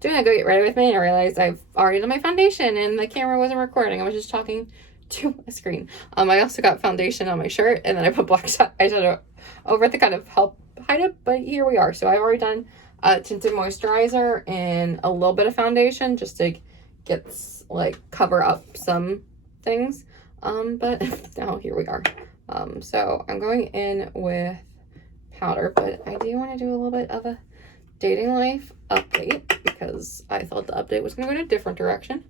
doing a go get ready with me, and I realized I've already done my foundation and the camera wasn't recording. I was just talking to a screen. I also got foundation on my shirt, and then I put black eyeshadow over it to kind of help hide it, but here we are. So I've already done tinted moisturizer and a little bit of foundation just to get, like, cover up some things. But now here we are. So I'm going in with powder, but I do want to do a little bit of a dating life update because I thought the update was going to go in a different direction.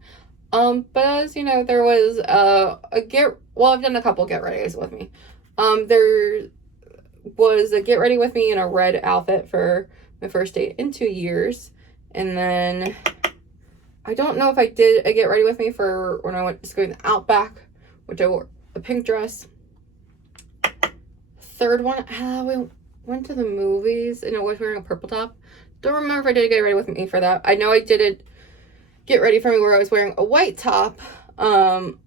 But as you know, there was I've done a couple get readies with me. There was a get ready with me in a red outfit for my first date in 2 years. And then I don't know if I did a get ready with me for when I went to go to the Outback, which I wore a pink dress. Third one, we went to the movies and I was wearing a purple top. Don't remember if I did a get ready with me for that. I know I did it get ready for me where I was wearing a white top. And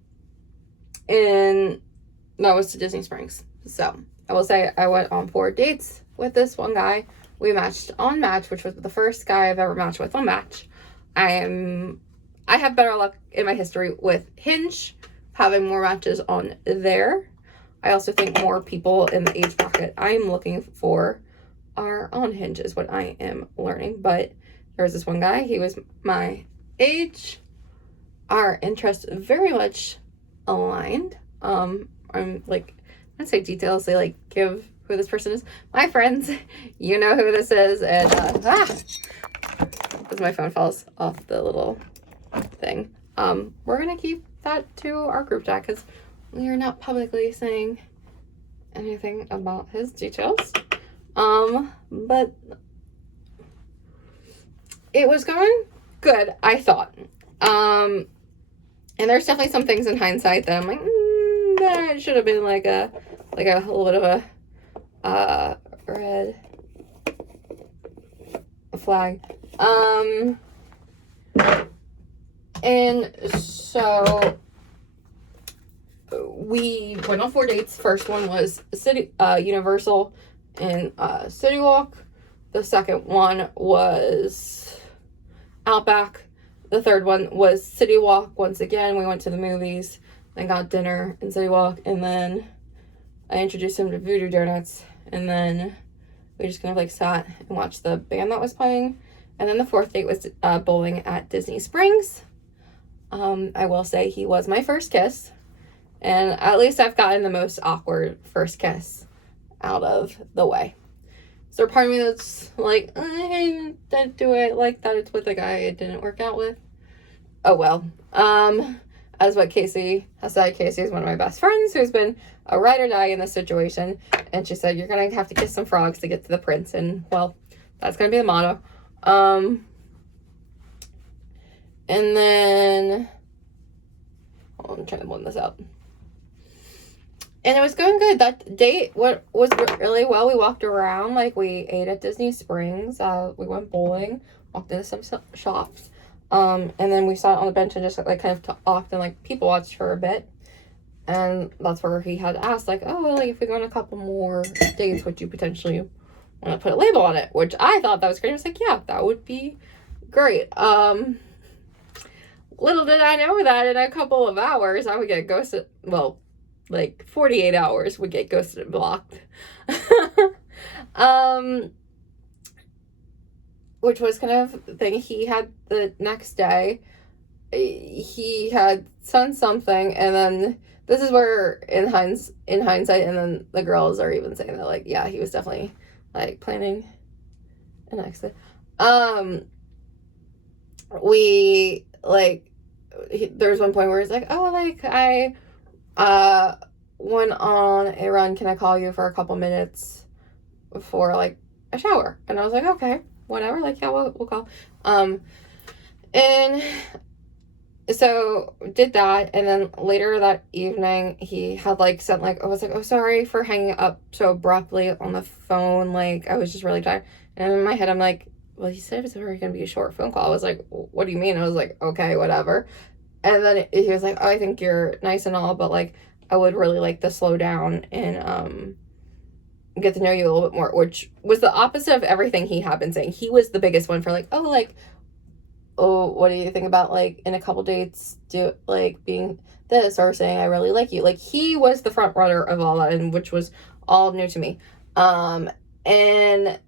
that was to Disney Springs. So I will say I went on 4 dates with this one guy. We matched on Match, which was the first guy I've ever matched with on Match. I have better luck in my history with Hinge, having more matches on there. I also think more people in the age bracket I'm looking for are on Hinge is what I am learning. But there was this one guy, he was my age. Our interests very much aligned. I'm like, I don't say details, they like give who this person is. My friends, you know who this is, and as my phone falls off the little thing. We're gonna keep that to our group chat because we are not publicly saying anything about his details. But it was going good, I thought. And there's definitely some things in hindsight that I'm like, that should have been like a little bit of a red flag. And so we went on 4 dates. First one was Universal and City Walk. The second one was Outback. The third one was City Walk. Once again, we went to the movies, then got dinner in City Walk, and then I introduced him to Voodoo Donuts, and then we just kind of like sat and watched the band that was playing. And then the fourth date was bowling at Disney Springs. I will say he was my first kiss, and at least I've gotten the most awkward first kiss out of the way. So part of me that's like, I didn't do it like that. It's with a guy it didn't work out with. Oh well. As what Casey has said, Casey is one of my best friends who's been a ride or die in this situation. And she said, you're going to have to kiss some frogs to get to the prince. And well, that's going to be the motto. And then, I'm trying to blend this out. And it was going good. That date was really well. We walked around, like we ate at Disney Springs. We went bowling, walked into some shops. And then we sat on the bench and just like kind of talked and like people watched for a bit. And that's where he had asked like, oh, like if we go on a couple more dates, would you potentially want to put a label on it? Which I thought that was great. I was like, yeah, that would be great. Little did I know that in a couple of hours I would get ghosted. Well, like 48 hours would get ghosted and blocked. Which was kind of the thing. He had the next day, he had sent something, and then this is where in hindsight, and then the girls are even saying that like, yeah, he was definitely like planning an exit. We like, there's one point where he's like, oh, like I went on a run, can I call you for a couple minutes for like a shower? And I was like, okay, whatever, like, yeah, we'll call. And so did that, and then later that evening he had like sent like, I was like, oh, sorry for hanging up so abruptly on the phone, like I was just really tired. And in my head I'm like, well, he said it was already gonna be a short phone call. I was like, what do you mean? I was like, okay, whatever. And then he was like, oh, I think you're nice and all, but like I would really like to slow down and get to know you a little bit more, which was the opposite of everything he had been saying. He was the biggest one for like, oh, like oh, what do you think about, like, in a couple dates, being this, or saying I really like you? Like, he was the front runner of all that, and which was all new to me. And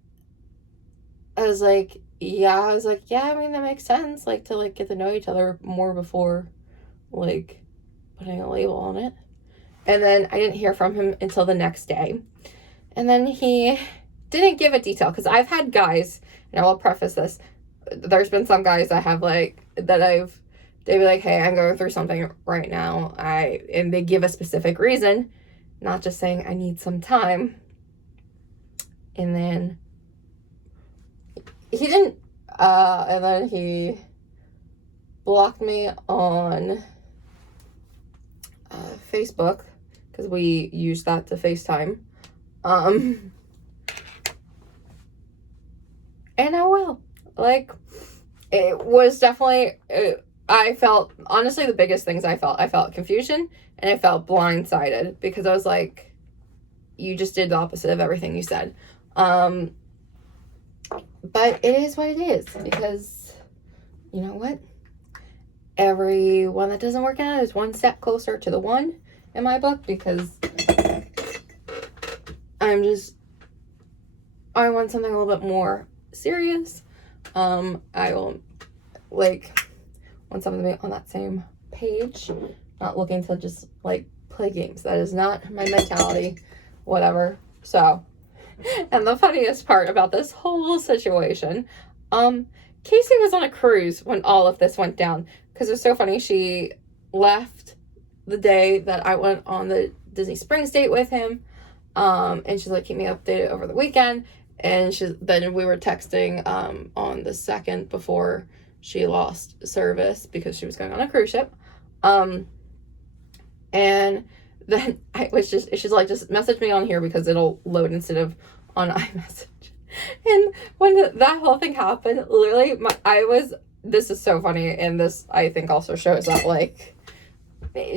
I was like, yeah, I mean, that makes sense, like, to, like, get to know each other more before, like, putting a label on it. And then I didn't hear from him until the next day. And then he didn't give a detail, because I've had guys, and I will preface this, there's been some guys I have, like, they'd be like, hey, I'm going through something right now, and they give a specific reason, not just saying I need some time. And then he didn't, and then he blocked me on Facebook, because we use that to FaceTime. And I will. Like, it was definitely, I felt, honestly, the biggest things I felt confusion, and I felt blindsided, because I was like, you just did the opposite of everything you said. But it is what it is, because, you know what? Every one that doesn't work out is one step closer to the one in my book, because I want something a little bit more serious. I will, like, want something to be on that same page, not looking to just, like, play games. That is not my mentality, whatever. So, and the funniest part about this whole situation, Casey was on a cruise when all of this went down, because it was so funny. She left the day that I went on the Disney Springs date with him, and she's like, keep me updated over the weekend. And then we were texting on the second before she lost service, because she was going on a cruise ship. And then she's like, just message me on here because it'll load instead of on iMessage. And when that whole thing happened, literally, this is so funny, and this, I think, also shows that, like,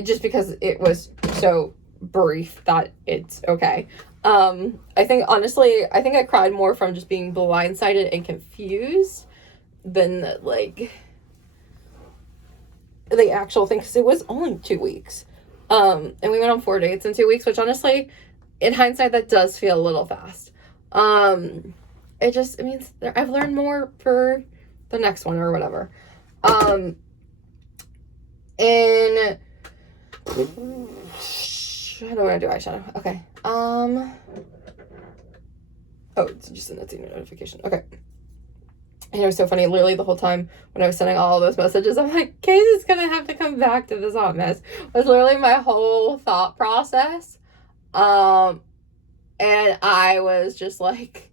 just because it was so brief, that it's okay. I think, honestly, I cried more from just being blindsided and confused than, like, the actual thing, because it was only 2 weeks. And we went on 4 dates in 2 weeks, which, honestly, in hindsight, that does feel a little fast. It means I've learned more for the next one or whatever. And how do I do eyeshadow? Okay. Oh, it's just an Etsy notification. Okay. And it was so funny, literally the whole time when I was sending all of those messages, I'm like, Casey's gonna have to come back to this hot mess. It was literally my whole thought process. And I was just, like,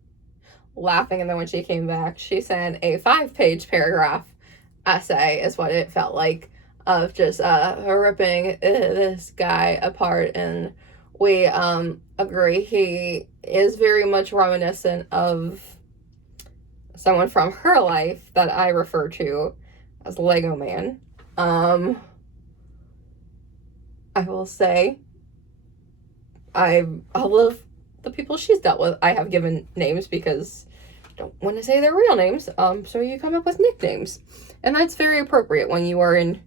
laughing. And then when she came back, she sent a 5-page paragraph essay, is what it felt like, of just ripping this guy apart. And we agree he is very much reminiscent of someone from her life that I refer to as Lego Man. I will say, all of the people she's dealt with, I have given names because I don't want to say their real names. So you come up with nicknames, and that's very appropriate when you are in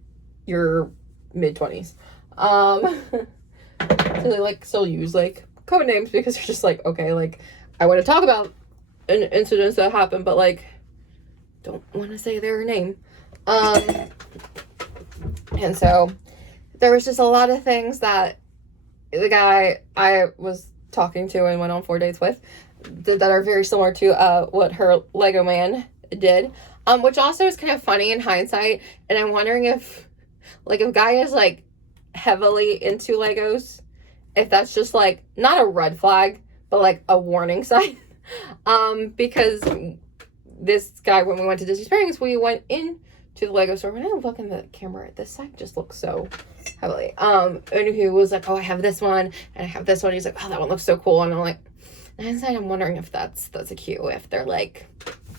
your mid-20s. So they, like, still use, like, code names, because you're just like, okay, like, I want to talk about an incident that happened, but, like, don't want to say their name. And so there was just a lot of things that the guy I was talking to and went on 4 dates with that are very similar to what her Lego man did, which also is kind of funny in hindsight. And I'm wondering if guy is, like, heavily into Legos, if that's just, like, not a red flag, but, like, a warning sign. Because this guy, when we went to Disney Springs, we went in to the Lego store. When I look in the camera, this side just looks so heavily. And he was like, oh, I have this one, and I have this one. He's like, oh, that one looks so cool. And I'm like, inside, I'm wondering if that's a cue, if they're, like,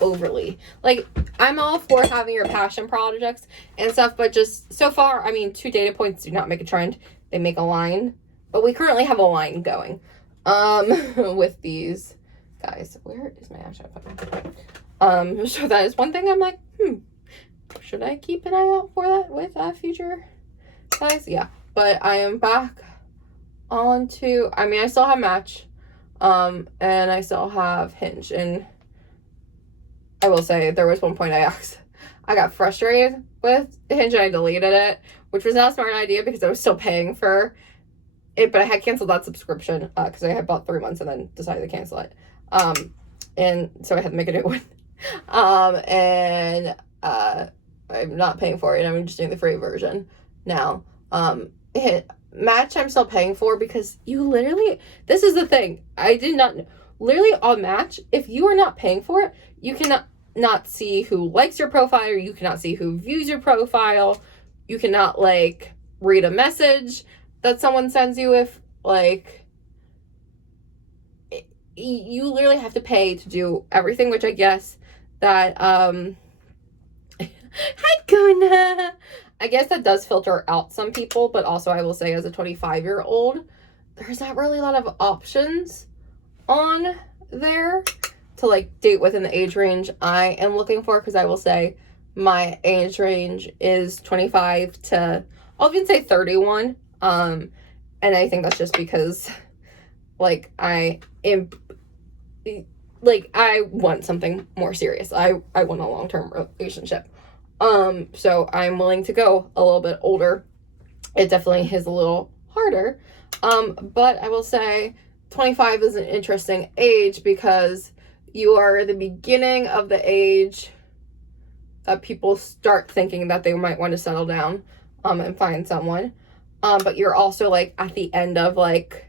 overly, like, I'm all for having your passion projects and stuff, but just so far, I mean, 2 data points do not make a trend, they make a line. But we currently have a line going with these guys. Where is my eyeshadow? So that is one thing I'm like, should I keep an eye out for that with future guys? Yeah, but I am back on to, I mean, I still have Match, and I still have Hinge, and I will say there was one point I got frustrated with Hinge and I deleted it, which was not a smart idea because I was still paying for it, but I had canceled that subscription because I had bought 3 months and then decided to cancel it. And so I had to make a new one. And I'm not paying for it. I'm just doing the free version now. Match I'm still paying for because you literally, this is the thing, I did not know. Literally on Match, if you are not paying for it, you cannot not see who likes your profile, or you cannot see who views your profile. You cannot like read a message that someone sends you if like you literally have to pay to do everything, which I guess that hi Guna, I guess that does filter out some people, but also I will say as a 25-year-old, there's not really a lot of options on there to like date within the age range I am looking for, because I will say my age range is 25 to, I'll even say 31. And I think that's just because like I want something more serious. I want a long-term relationship. So I'm willing to go a little bit older. It definitely is a little harder. But I will say 25 is an interesting age because you are at the beginning of the age that people start thinking that they might want to settle down, and find someone. But you're also like at the end of like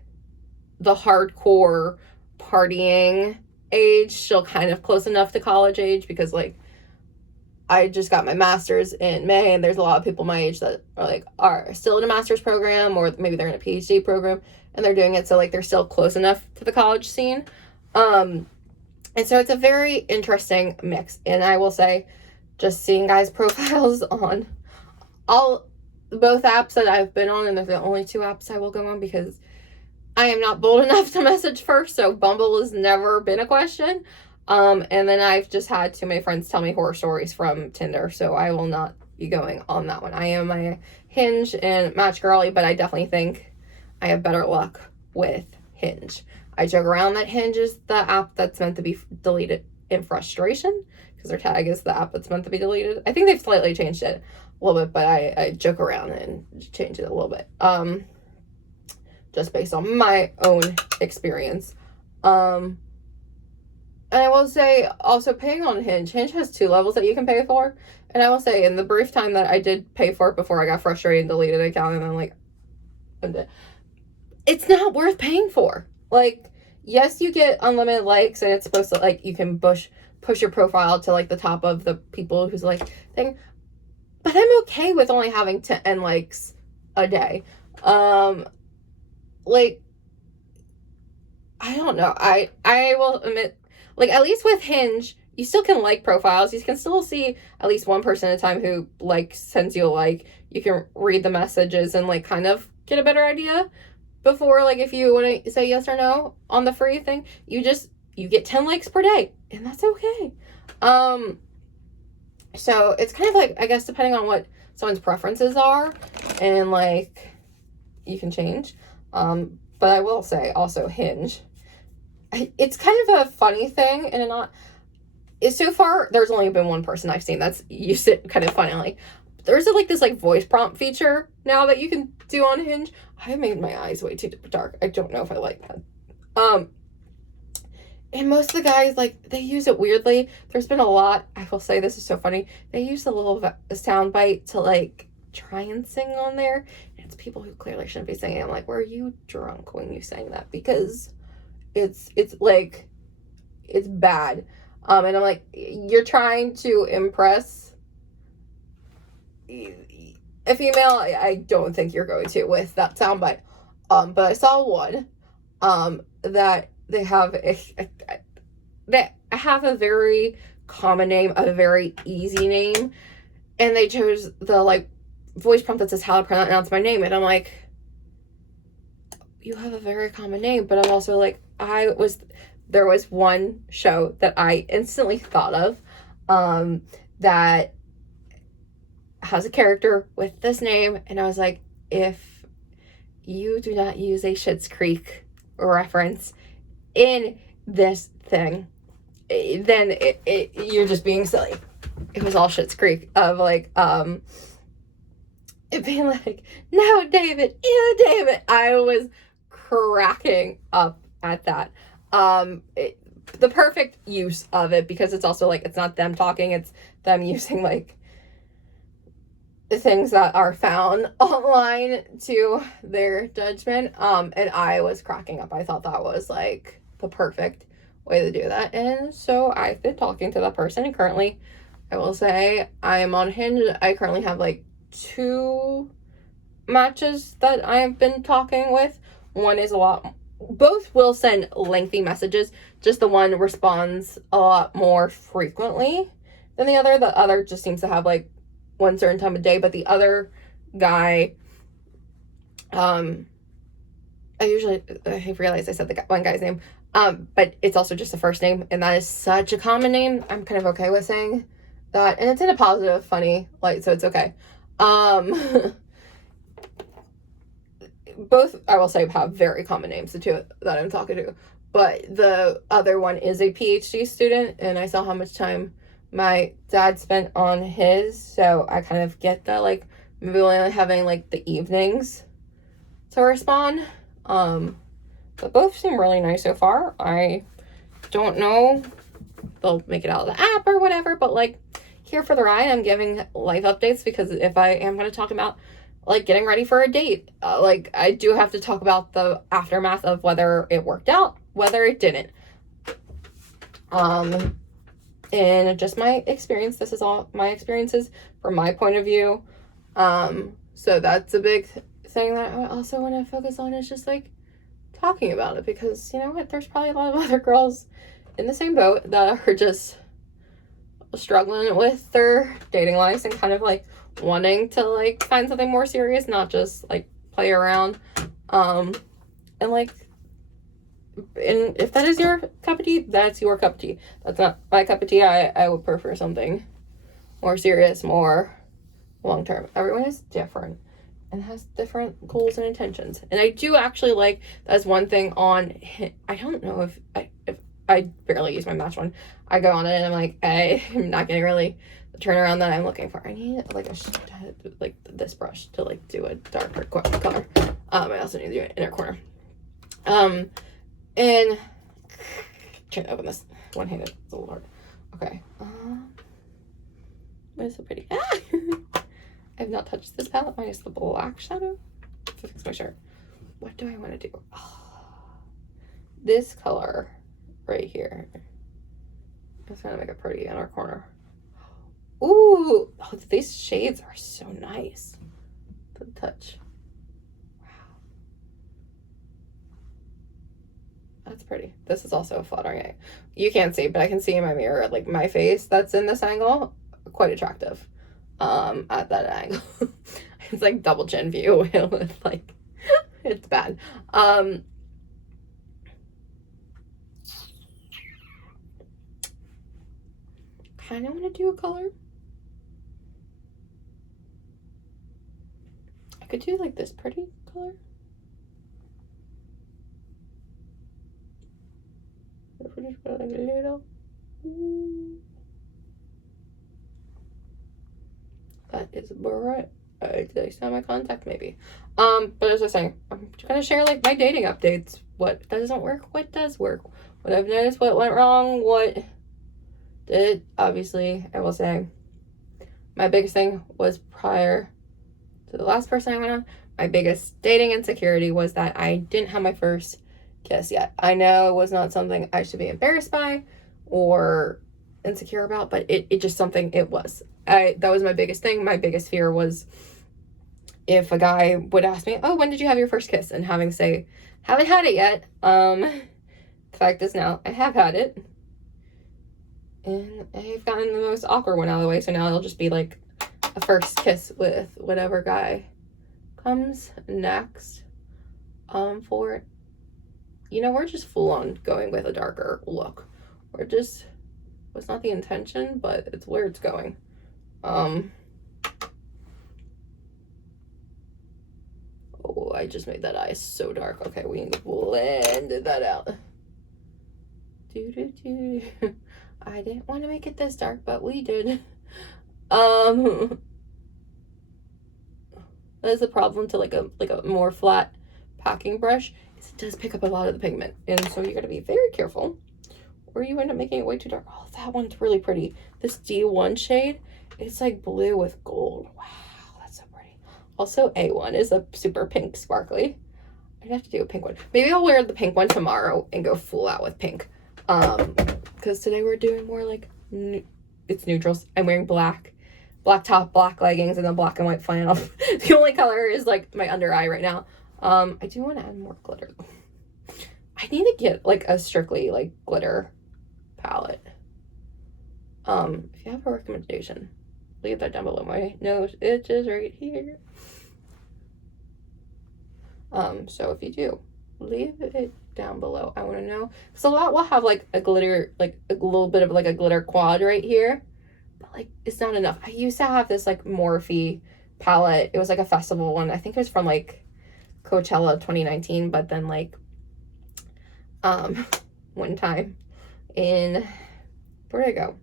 the hardcore partying age, still kind of close enough to college age, because like I just got my master's in May, and there's a lot of people my age that are still in a master's program, or maybe they're in a PhD program and they're doing it, so like they're still close enough to the college scene. And so it's a very interesting mix. And I will say, just seeing guys' profiles on both apps that I've been on, and they're the only 2 apps I will go on because I am not bold enough to message first, so Bumble has never been a question. And then I've just had too many friends tell me horror stories from Tinder, so I will not be going on that one. I am a Hinge and Match girly, but I definitely think I have better luck with Hinge. I joke around that Hinge is the app that's meant to be deleted in frustration, because their tag is the app that's meant to be deleted. I think they've slightly changed it a little bit, but I joke around and change it a little bit. Just based on my own experience. And I will say, also paying on Hinge has 2 levels that you can pay for. And I will say, in the brief time that I did pay for it before I got frustrated and deleted the account, and I'm like, it's not worth paying for. Like, yes, you get unlimited likes, and it's supposed to, like, you can push your profile to, like, the top of the people who's, like, thing. But I'm okay with only having 10 likes a day. Like, I don't know. I will admit, like, at least with Hinge, you still can like profiles. You can still see at least one person at a time who, like, sends you a like. You can read the messages and, like, kind of get a better idea before, like, if you want to say yes or no on the free thing. You get 10 likes per day, and that's okay. So it's kind of like, I guess, depending on what someone's preferences are, and, like, you can change. But I will say also Hinge, it's kind of a funny thing, and so far there's only been one person I've seen that's used it kind of funnily. There's like this like voice prompt feature now that you can do on Hinge. I made my eyes way too dark. I don't know if I like that. And most of the guys, like, they use it weirdly. There's been a lot, I will say, this is so funny, they use a little sound bite to, like, try and sing on there. And it's people who clearly shouldn't be singing. I'm like, were you drunk when you sang that? Because it's like, it's bad. And I'm like, you're trying to impress a female. I don't think you're going to with that soundbite. But I saw one that they have a very common name, a very easy name, and they chose the like voice prompt that says how to pronounce my name, and I'm like, you have a very common name. But I'm also like, there was one show that I instantly thought of, that has a character with this name, and I was like, if you do not use a Schitt's Creek reference in this thing, then you're just being silly. It was all Schitt's Creek of like, it being like, no, David, ew, David. I was cracking up at that. The perfect use of it, because it's also like, it's not them talking, it's them using like things that are found online to their judgment. And I was cracking up. I thought that was like the perfect way to do that. And so I've been talking to that person, and currently I will say I am on Hinge. I currently have like 2 matches that I have been talking with. One is a lot, both will send lengthy messages, just the one responds a lot more frequently than the other. The other just seems to have like one certain time of day, but the other guy, I realized I said the one guy's name, but it's also just the first name, and that is such a common name. I'm kind of okay with saying that, and it's in a positive, funny light, so it's okay. Both, I will say, have very common names, the 2 that I'm talking to, but the other one is a PhD student, and I saw how much time my dad spent on his, so I kind of get that, like, maybe only having, like, the evenings to respond. But both seem really nice so far. I don't know they'll make it out of the app or whatever, but, like, here for the ride. I'm giving life updates, because if I am going to talk about, like, getting ready for a date, like, I do have to talk about the aftermath of whether it worked out, whether it didn't. And just my experience. This is all my experiences from my point of view. So that's a big thing that I also want to focus on, is just, like, talking about it, because, you know what, there's probably a lot of other girls in the same boat that are just struggling with their dating lives and kind of, like, wanting to, like, find something more serious, not just, like, play around. And, like, and if that is your cup of tea, that's your cup of tea. That's not my cup of tea. I would prefer something more serious, more long-term. Everyone is different and has different goals and intentions. And I do actually like, that's one thing on, I don't know if I barely use my Match one. I go on it and I'm like, I'm not getting really the turnaround that I'm looking for. I need like this brush to like do a darker color. I also need to do an inner corner. And can't open this one-handed. It's a little hard. Okay. It's so pretty. I have not touched this palette minus the black shadow to fix my shirt. What do I want to do? This color right here. I'm just gonna make it pretty in our corner. Ooh, oh, these shades are so nice to the touch. Wow, that's pretty. This is also a flattering eye. You can't see, but I can see in my mirror, like my face that's in this angle, quite attractive. At that angle. It's like double chin view. It's like, it's bad. Kind of want to do a color. I could do like this pretty color. If we just put like a little. That is bright. Did I sound my contact? Maybe. But as I was saying, I'm gonna share like my dating updates. What doesn't work, what does work, what I've noticed, what went wrong, what did. Obviously, I will say my biggest thing was prior to the last person I went on, my biggest dating insecurity was that I didn't have my first kiss yet. I know it was not something I should be embarrassed by or insecure about, but it just something it was. That was my biggest thing. My biggest fear was if a guy would ask me, oh, when did you have your first kiss? And having to say, haven't had it yet. The fact is now I have had it. And I've gotten the most awkward one out of the way. So now it'll just be like a first kiss with whatever guy comes next. For it. You know, we're just full on going with a darker look. We're just, it's not the intention, but it's where it's going. I just made that eye so dark. Okay, we blended that out. I didn't want to make it this dark, but we did. That is the problem to like a more flat packing brush, is it does pick up a lot of the pigment, and so you got to be very careful, or you end up making it way too dark. Oh, that one's really pretty. This D1 shade, it's like blue with gold. Wow, that's so pretty. Also, A1 is a super pink sparkly. I'd have to do a pink one. Maybe I'll wear the pink one tomorrow and go full out with pink. Because today we're doing more like, it's neutrals. I'm wearing black top, black leggings, and then black and white flannel. The only color is like my under eye right now. I do want to add more glitter. I need to get like a strictly like glitter palette. If you have a recommendation, leave that down below. My nose itches right here. So if you do, leave it down below. I want to know, because a lot will have like a glitter, like a little bit of like a glitter quad right here, but like it's not enough. I used to have this like Morphe palette. It was like a festival one. I think it was from like Coachella 2019, but then like one time where did I go?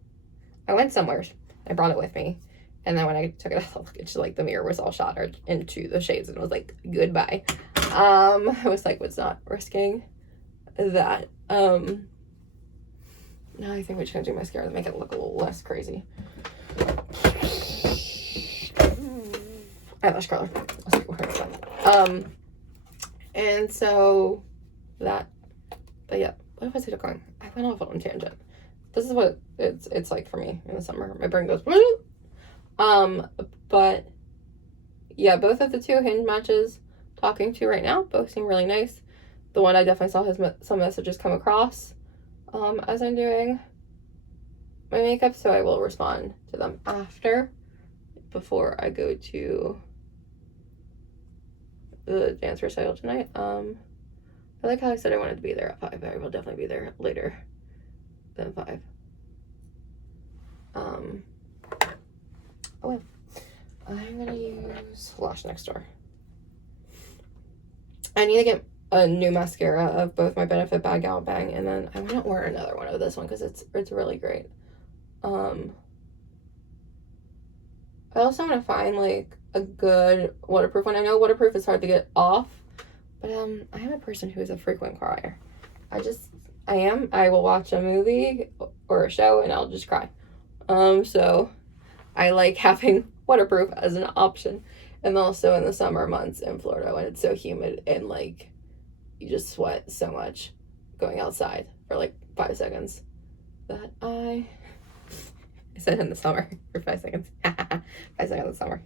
I went somewhere. I brought it with me. And then when I took it off, it's like the mirror was all shattered into the shades and it was like, goodbye. I was like, was not risking that. Now I think we're just gonna do mascara to make it look a little less crazy. Eyelash curler. And so that, but yeah, what was it going? I went off on a tangent. This is what it's like for me in the summer. My brain goes, but yeah, both of the two hinge matches talking to right now both seem really nice. The one I definitely saw some messages come across as I'm doing my makeup, so I will respond to them before I go to the dance recital tonight. I like how I said I wanted to be there at 5, but I will definitely be there later than 5. Oh, I'm gonna use Lash Next Door. I need to get a new mascara of both my Benefit Bad Gal Bang, and then I want to order another one of this one because it's really great. I also want to find like a good waterproof one. I know waterproof is hard to get off, but I am a person who is a frequent crier. I will watch a movie or a show and I'll just cry. So I like having waterproof as an option. And also in the summer months in Florida when it's so humid and like you just sweat so much going outside for like 5 seconds that I said in the summer for 5 seconds. 5 seconds in the summer.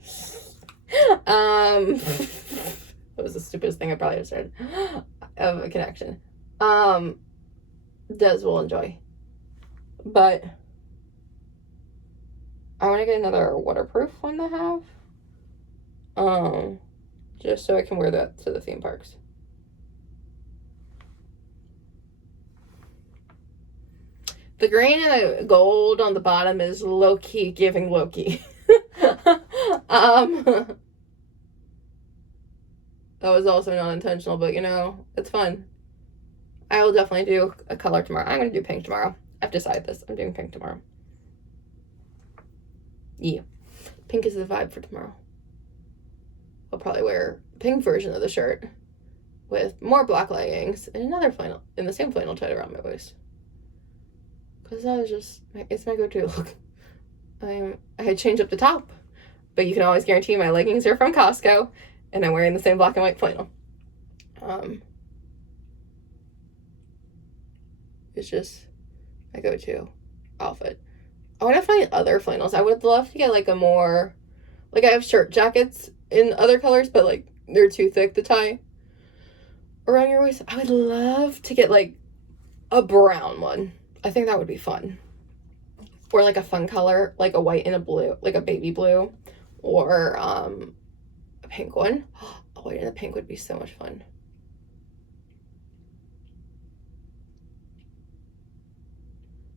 That was the stupidest thing I probably have said of a connection. Des will enjoy. But I want to get another waterproof one to have. Just so I can wear that to the theme parks. The green and the gold on the bottom is low-key giving Loki. That was also not intentional, but you know, it's fun. I will definitely do a color tomorrow. I'm going to do pink tomorrow. I've decided this. I'm doing pink tomorrow. Yeah. Pink is the vibe for tomorrow. I'll probably wear a pink version of the shirt with more black leggings and another flannel, and the same flannel tied around my waist. Because that is just, it's my go-to look. I change up the top, but you can always guarantee my leggings are from Costco, and I'm wearing the same black and white flannel. It's just my go-to outfit. I want to find other flannels. I would love to get like a more, like I have shirt jackets in other colors, but like they're too thick to tie around your waist. I would love to get like a brown one. I think that would be fun. Or like a fun color, like a white and a blue, like a baby blue, or a pink one. A white and a pink would be so much fun.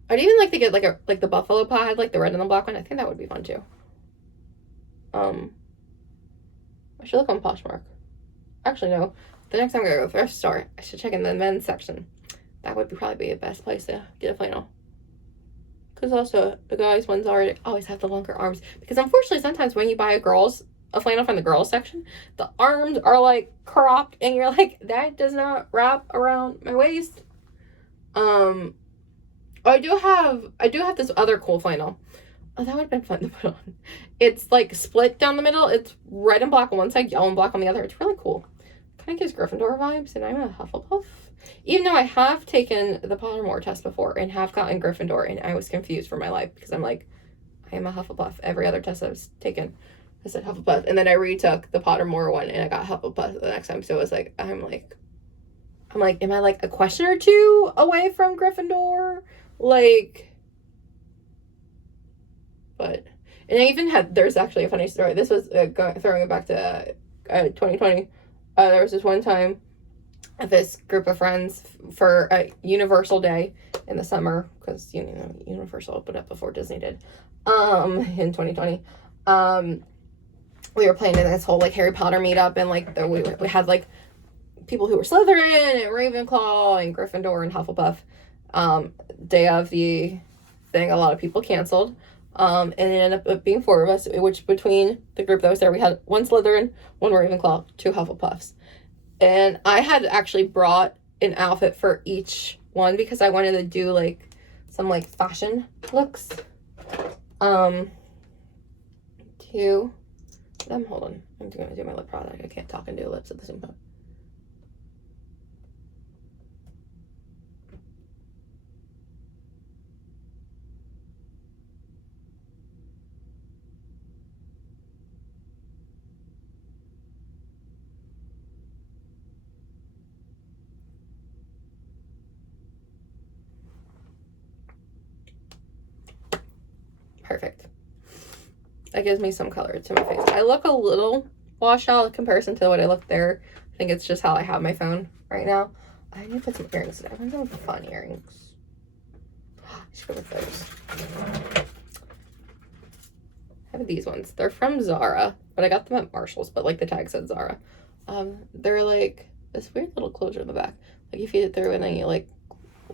I'd even like to get like the buffalo plaid, like the red and the black one. I think that would be fun too. I should look on Poshmark. actually, no. The next time I go to a thrift store, I should check in the men's section. That would probably be the best place to get a flannel. Because also, the guys' ones always have the longer arms. Because unfortunately, sometimes when you buy a flannel from the girls section, the arms are like cropped, and you're like, that does not wrap around my waist. I do have this other cool flannel. Oh, that would have been fun to put on. It's like split down the middle. It's red and black on one side, yellow and black on the other. It's really cool. Kind of gives Gryffindor vibes, and I'm a Hufflepuff. Even though I have taken the Pottermore test before and have gotten Gryffindor, and I was confused for my life because I'm like, I am a Hufflepuff. Every other test I was taken, I said Hufflepuff, and then I retook the Pottermore one, and I got Hufflepuff the next time. So it was like, I'm like, am I like a question or two away from Gryffindor? Like, but, and I even there's actually a funny story. This was throwing it back to 2020. There was this one time, this group of friends for a Universal Day in the summer, because, you know, Universal opened up before Disney did, in 2020. We were planning this whole, like, Harry Potter meetup, and, like, we had, like, people who were Slytherin and Ravenclaw and Gryffindor and Hufflepuff. Day of the thing, a lot of people canceled. And it ended up being 4 of us, which between the group that was there, we had 1 Slytherin, 1 Ravenclaw, 2 Hufflepuffs. And I had actually brought an outfit for each one because I wanted to do, like, some, like, fashion looks. Hold on. I'm going to do my lip product. I can't talk and do lips at the same time. Perfect. That gives me some color to my face. I look a little washed out in comparison to what I look there. I think it's just how I have my phone right now. I need to put some earrings in. I want some fun earrings. I should go with those. I have these ones. They're from Zara, but I got them at Marshall's, but like the tag said Zara. They're like this weird little closure in the back. Like you feed it through and then you like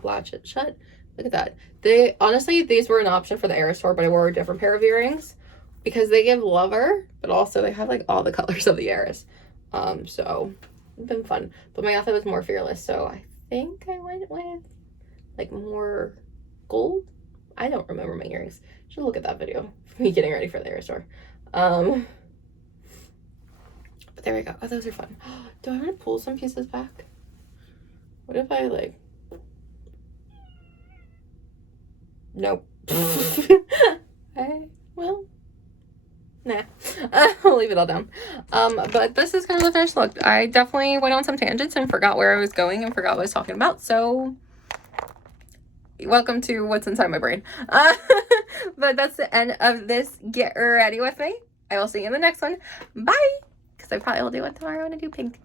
latch it shut. Look at that. They honestly, these were an option for the Era store, but I wore a different pair of earrings because they give lover, but also they have like all the colors of the Eras. So it's been fun. But my outfit was more fearless, so I think I went with like more gold. I don't remember my earrings. Should look at that video of me getting ready for the Era store. But there we go. Oh, those are fun. Do I want to pull some pieces back? What if I like... Nope. Well, nah. I'll leave it all down. But this is kind of the finished look. I definitely went on some tangents and forgot where I was going and forgot what I was talking about. So, welcome to what's inside my brain. But that's the end of this Get Ready With Me. I will see you in the next one. Bye! Because I probably will do one tomorrow and I do pink.